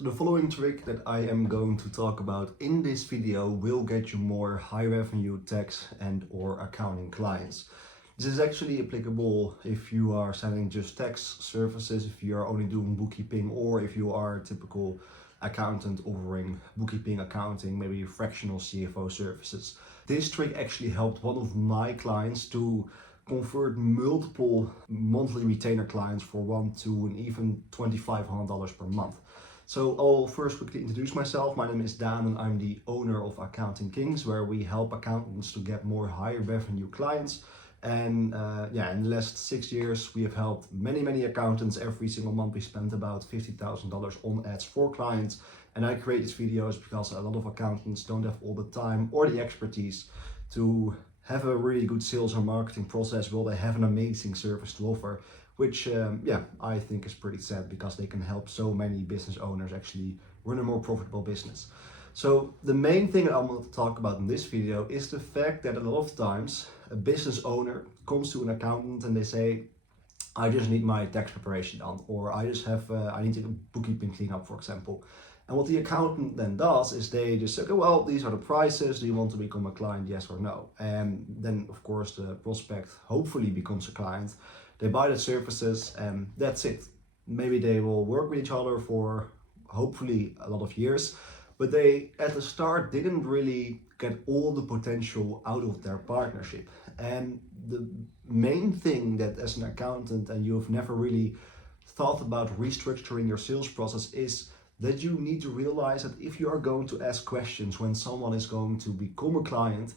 So the following trick that I am going to talk about in this video will get you more high revenue tax and or accounting clients. This is actually applicable if you are selling just tax services, if you are only doing bookkeeping, or if you are a typical accountant offering bookkeeping, accounting, maybe fractional CFO services. This trick actually helped one of my clients to convert multiple monthly retainer clients for $1, $2, and even $2,500 per month. So I'll first quickly introduce myself. My name is Daan and I'm the owner of Accounting Kings, where we help accountants to get more higher revenue clients. And in the last 6 years, we have helped many accountants. Every single month we spent about $50,000 on ads for clients. And I create these videos because a lot of accountants don't have all the time or the expertise to have a really good sales and marketing process while they have an amazing service to offer, which I think is pretty sad because they can help so many business owners actually run a more profitable business. So the main thing I want to talk about in this video is the fact that a lot of times a business owner comes to an accountant and they say, I just need my tax preparation done, or I just have, I need a bookkeeping cleanup, for example. And what the accountant then does is they just say, okay, well, these are the prices. Do you want to become a client, yes or no? And then, of course, the prospect hopefully becomes a client. They buy the services and that's it. Maybe they will work with each other for hopefully a lot of years, but they at the start didn't really get all the potential out of their partnership. And the main thing that as an accountant and you've never really thought about restructuring your sales process is that you need to realize that if you are going to ask questions when someone is going to become a client,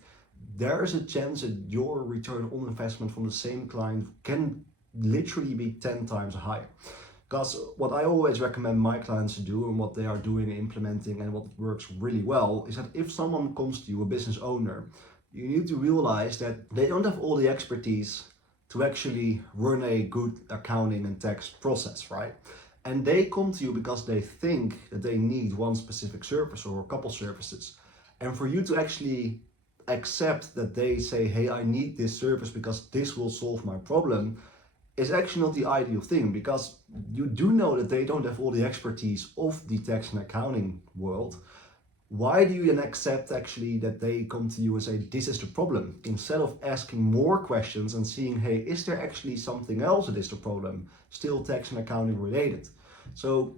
there is a chance that your return on investment from the same client can literally be 10 times higher. Because what I always recommend my clients to do and what they are doing and implementing and what works really well is that if someone comes to you, a business owner, you need to realize that they don't have all the expertise to actually run a good accounting and tax process, right? And they come to you because they think that they need one specific service or a couple services. And for you to actually accept that they say, hey, I need this service because this will solve my problem, is actually not the ideal thing, because you do know that they don't have all the expertise of the tax and accounting world. Why do you then accept actually that they come to you and say, this is the problem, instead of asking more questions and seeing, hey, is there actually something else that is the problem, still tax and accounting related? So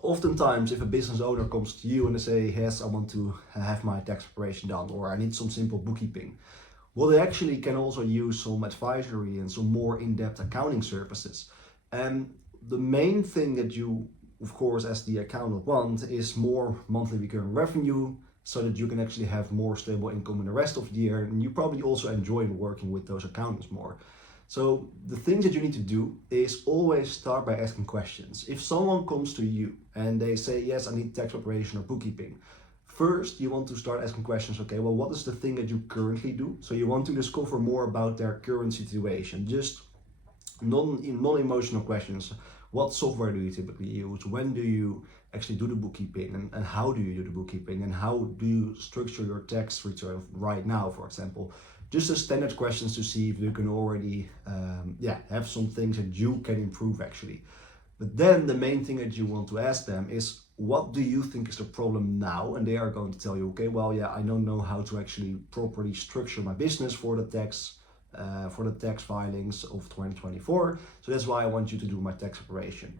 oftentimes if a business owner comes to you and they say, yes, I want to have my tax preparation done, or I need some simple bookkeeping, well, they actually can also use some advisory and some more in-depth accounting services. And the main thing that you, of course, as the accountant want is more monthly recurring revenue so that you can actually have more stable income in the rest of the year. And you probably also enjoy working with those accountants more. So the things that you need to do is always start by asking questions. If someone comes to you and they say, yes, I need tax preparation or bookkeeping, first, you want to start asking questions. Okay, well, what is the thing that you currently do? So you want to discover more about their current situation, just non-emotional questions. What software do you typically use? When do you actually do the bookkeeping? And how do you do the bookkeeping? And how do you structure your tax return right now, for example? Just the standard questions to see if you can already have some things that you can improve actually. But then the main thing that you want to ask them is, what do you think is the problem now? And they are going to tell you, okay, well, yeah, I don't know how to actually properly structure my business for the tax filings of 2024. So that's why I want you to do my tax preparation.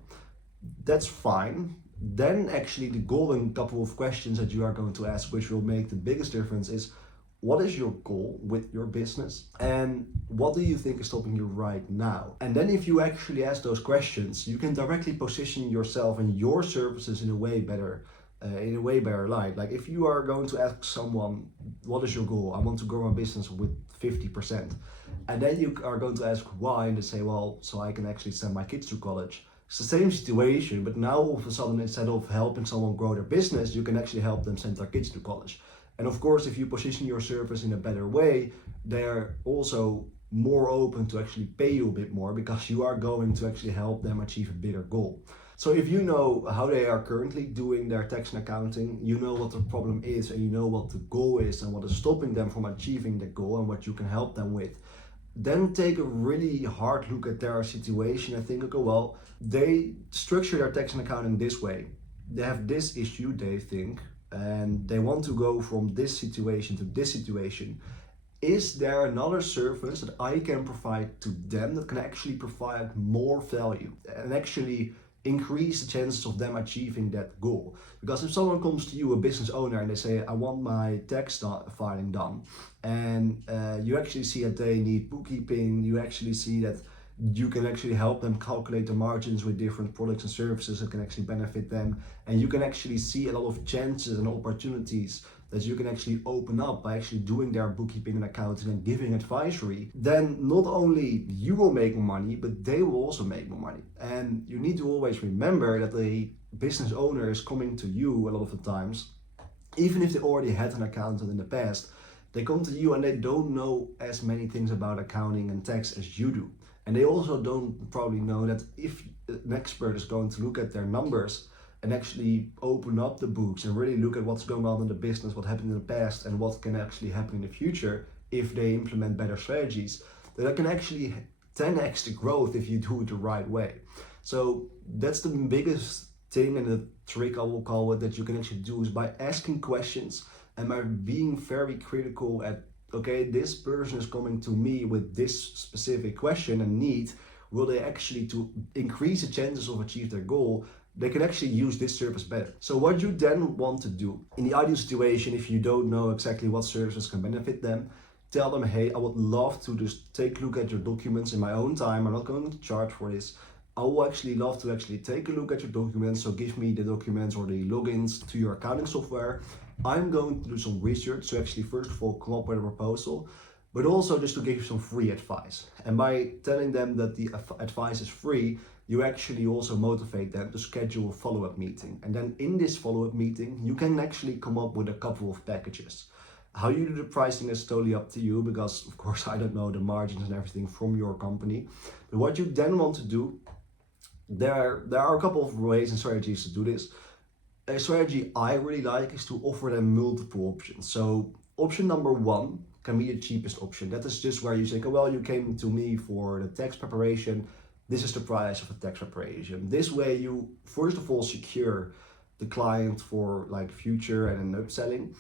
That's fine. Then actually the golden couple of questions that you are going to ask, which will make the biggest difference, is what is your goal with your business and what do you think is stopping you right now? And then if you actually ask those questions, you can directly position yourself and your services in a way better light. Like if you are going to ask someone, what is your goal? I want to grow my business with 50%. And then you are going to ask why, and they say, well, so I can actually send my kids to college. It's the same situation, but now all of a sudden, instead of helping someone grow their business, you can actually help them send their kids to college. And of course, if you position your service in a better way, they're also more open to actually pay you a bit more because you are going to actually help them achieve a bigger goal. So if you know how they are currently doing their tax and accounting, you know what the problem is and you know what the goal is and what is stopping them from achieving the goal and what you can help them with, then take a really hard look at their situation and think, okay, well, they structure their tax and accounting this way. they have this issue, they think, and they want to go from this situation to this situation. Is there another service that I can provide to them that can actually provide more value and actually increase the chances of them achieving that goal? Because if someone comes to you, a business owner, and they say, I want my tax filing done, and you actually see that they need bookkeeping, you actually see that you can actually help them calculate the margins with different products and services that can actually benefit them, and you can actually see a lot of chances and opportunities that you can actually open up by actually doing their bookkeeping and accounting and giving advisory, then not only you will make more money, but they will also make more money. And you need to always remember that the business owner is coming to you a lot of the times, even if they already had an accountant in the past, they come to you and they don't know as many things about accounting and tax as you do. And they also don't probably know that if an expert is going to look at their numbers and actually open up the books and really look at what's going on in the business, what happened in the past, and what can actually happen in the future if they implement better strategies, that can actually 10x the growth if you do it the right way. So that's the biggest thing and the trick, I will call it, that you can actually do, is by asking questions and by being very critical at, okay, this person is coming to me with this specific question and need. Will they actually, to increase the chances of achieve their goal, they can actually use this service better. So what you then want to do, in the ideal situation, if you don't know exactly what services can benefit them, tell them, hey, I would love to just take a look at your documents in my own time. I'm not going to charge for this. I will actually love to actually take a look at your documents. So give me the documents or the logins to your accounting software. I'm going to do some research to actually, first of all, come up with a proposal, but also just to give you some free advice. And by telling them that the advice is free, you actually also motivate them to schedule a follow-up meeting. And then in this follow-up meeting, you can actually come up with a couple of packages. How you do the pricing is totally up to you, because of course I don't know the margins and everything from your company. But what you then want to do, there are a couple of ways and strategies to do this. A strategy I really like is to offer them multiple options. So option number one can be the cheapest option. That is just where you say, oh, well, you came to me for the tax preparation. This is the price of a tax preparation. This way you, first of all, secure the client for like future and an upselling.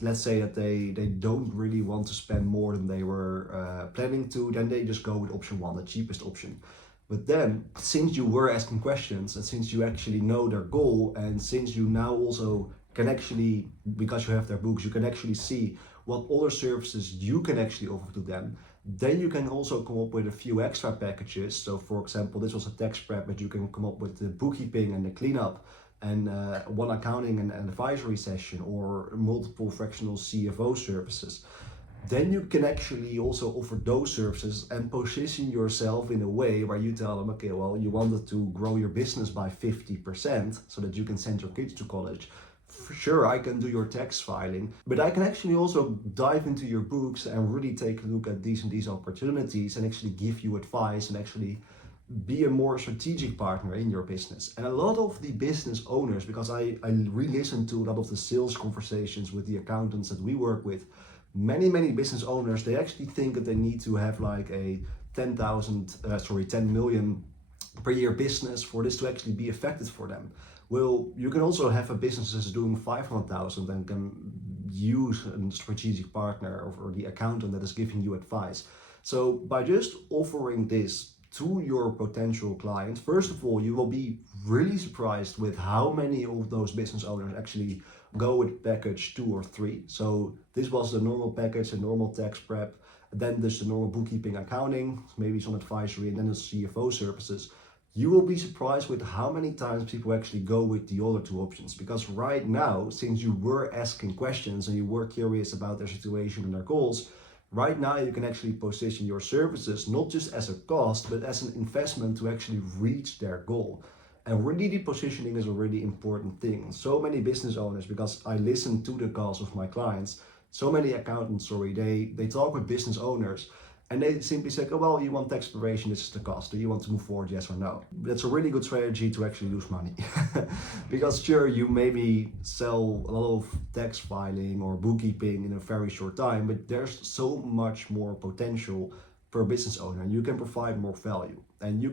Let's say that they don't really want to spend more than they were planning to, then they just go with option one, the cheapest option. But then, since you were asking questions and since you actually know their goal, and since you now also can actually, because you have their books, you can actually see what other services you can actually offer to them, then you can also come up with a few extra packages. So for example, this was a tax prep, but you can come up with the bookkeeping and the cleanup and one accounting and advisory session, or multiple fractional CFO services. Then you can actually also offer those services and position yourself in a way where you tell them, okay, well, you wanted to grow your business by 50% so that you can send your kids to college. For sure, I can do your tax filing, but I can actually also dive into your books and really take a look at these and these opportunities and actually give you advice and actually be a more strategic partner in your business. And a lot of the business owners, because I re-listen to a lot of the sales conversations with the accountants that we work with, many business owners, they actually think that they need to have like a 10 million per year business for this to actually be effective for them. Well, you can also have a business that's doing 500,000 and can use a strategic partner or the accountant that is giving you advice. So by just offering this to your potential clients, first of all, you will be really surprised with how many of those business owners actually go with package 2 or 3. So this was the normal package, the normal tax prep, then there's the normal bookkeeping, accounting, maybe some advisory, and then the CFO services. You will be surprised with how many times people actually go with the other 2 options. Because right now, since you were asking questions and you were curious about their situation and their goals, right now you can actually position your services not just as a cost, but as an investment to actually reach their goal. And really, the positioning is a really important thing. So many business owners, because I listen to the calls of my clients, so many accountants, they talk with business owners and they simply say, oh, well, you want tax preparation, this is the cost. Do you want to move forward, yes or no? That's a really good strategy to actually lose money. Because sure, you maybe sell a lot of tax filing or bookkeeping in a very short time, but there's so much more potential per business owner and you can provide more value. And you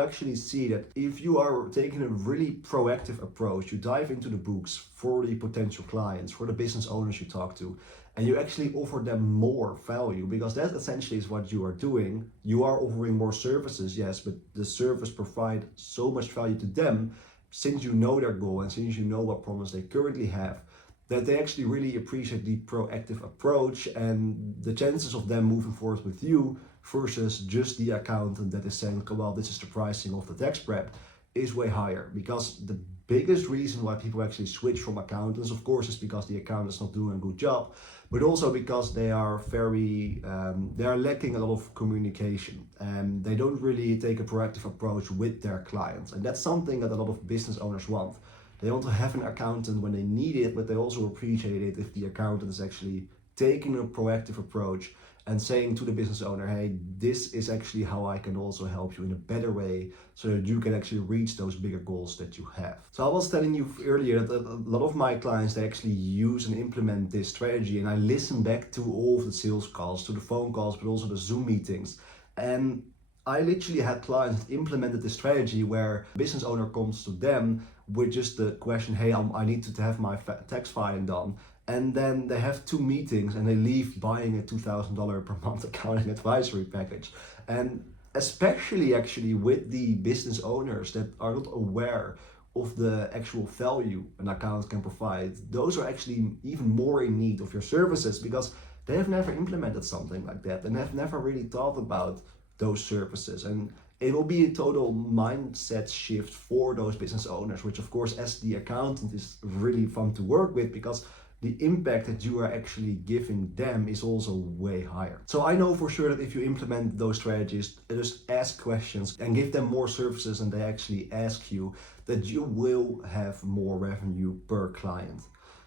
actually see that if you are taking a really proactive approach, you dive into the books for the potential clients, for the business owners you talk to, and you actually offer them more value, because that essentially is what you are doing. You are offering more services, yes, but the service provide so much value to them, since you know their goal and since you know what problems they currently have, that they actually really appreciate the proactive approach, and the chances of them moving forward with you versus just the accountant that is saying, okay, well, this is the pricing of the tax prep, is way higher. Because the biggest reason why people actually switch from accountants, of course, is because the accountant's not doing a good job, but also because they are they are lacking a lot of communication, and they don't really take a proactive approach with their clients. And that's something that a lot of business owners want. They want to have an accountant when they need it, but they also appreciate it if the accountant is actually taking a proactive approach and saying to the business owner, hey, this is actually how I can also help you in a better way, so that you can actually reach those bigger goals that you have. So I was telling you earlier that a lot of my clients, they actually use and implement this strategy, and I listen back to all of the sales calls, to the phone calls, but also the Zoom meetings. And I literally had clients that implemented this strategy where a business owner comes to them with just the question, hey, I need to have my tax filing done. And then they have 2 meetings and they leave buying a $2,000 per month accounting advisory package. And especially actually with the business owners that are not aware of the actual value an account can provide, those are actually even more in need of your services, because they have never implemented something like that and have never really thought about those services. And it will be a total mindset shift for those business owners, which of course, as the accountant, is really fun to work with, because the impact that you are actually giving them is also way higher. So I know for sure that if you implement those strategies, just ask questions and give them more services and they actually ask you, that you will have more revenue per client.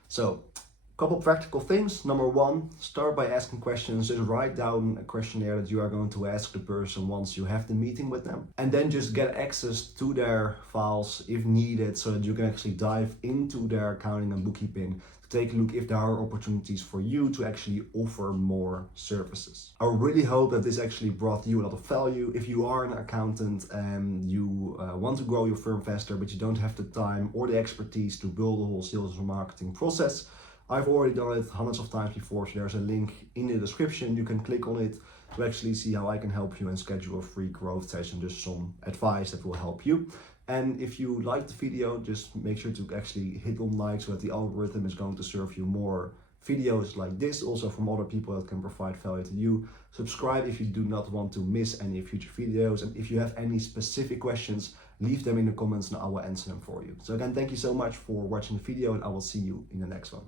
So couple practical things. Number 1, start by asking questions. Just write down a questionnaire that you are going to ask the person once you have the meeting with them. And then just get access to their files if needed, so that you can actually dive into their accounting and bookkeeping to take a look if there are opportunities for you to actually offer more services. I really hope that this actually brought you a lot of value. If you are an accountant and you want to grow your firm faster, but you don't have the time or the expertise to build a whole sales and marketing process, I've already done it hundreds of times before, so there's a link in the description. You can click on it to actually see how I can help you and schedule a free growth session, just some advice that will help you. And if you liked the video, just make sure to actually hit on like, so that the algorithm is going to serve you more videos like this, also from other people that can provide value to you. Subscribe if you do not want to miss any future videos. And if you have any specific questions, leave them in the comments and I will answer them for you. So again, thank you so much for watching the video, and I will see you in the next one.